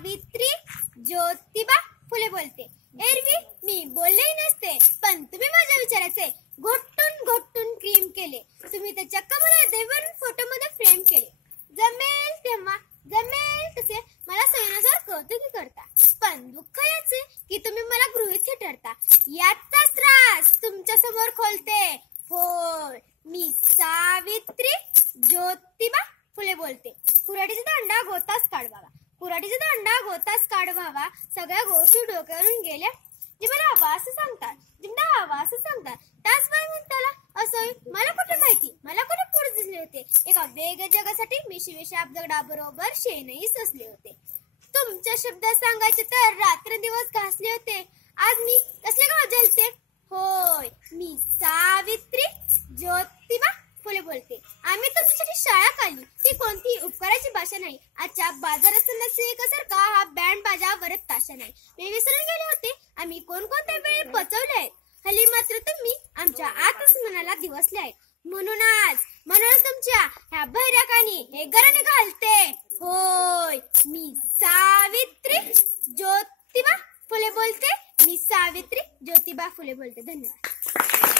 सावित्री ज्योतिबा फुले बोलते. एरवी मी बोललेही नसते, पण तुम्ही माझ्या विचाराचे घोटून घोटून क्रीम केले. तुम्ही ते चक्क मला देवरून फोटोमध्ये फ्रेम केले. जमेल तेव्हा जमेल तसे मला सोयीनुसार कौतुक करता. पण दुःख याचे की तुम्ही मला गृहीत ठरता. याचाच त्रास तुमच्या समोर खोलते. होय, मी सावित्री ज्योतिबा फुले बोलते. कुऱ्हाडीचा दांडा गोतास काढवावा, कुऱ्हाडीचा दांडा गोतास काढवावा. सगळ्या गोष्टी डोक्यावरून गेल्या. जिमला हवा असं सांगतात, जिमला हवा असं सांगतात. त्याच मिनिटाला असं मला कुठे माहिती, मला कुठे पुढे दिसले होते. एका वेगळ्या जगासाठी मी शिवेशाप दगडाबरोबर शेणही ससले होते. तुमच्या शब्दात सांगायचे तर रात्रंदिवस घासले होते. आज मी कसले का जलते. होय, मी सावित्री ज्योतिबा फुले बोलते. आम्ही तुमच्यासाठी शाळा काढली. ती कोणती उपकाराची भाषा नाही. आजच्या बाजारात सन्नासीसारखा हा बँड बाजा वरत ताशा नाही. मी विसरून गेले होते आम्ही कोणकोणत्या वेळी पचवले आहेत. हल्ली मात्र तुम्ही आमच्या आतच मनाला दिवसले आहेत. म्हणूनच तुमच्या ह्या भैरकानी हे गरज घालते. होय, मी सावित्री ज्योतिबा फुले बोलते. मी सावित्री ज्योतिबा फुले बोलते. धन्यवाद.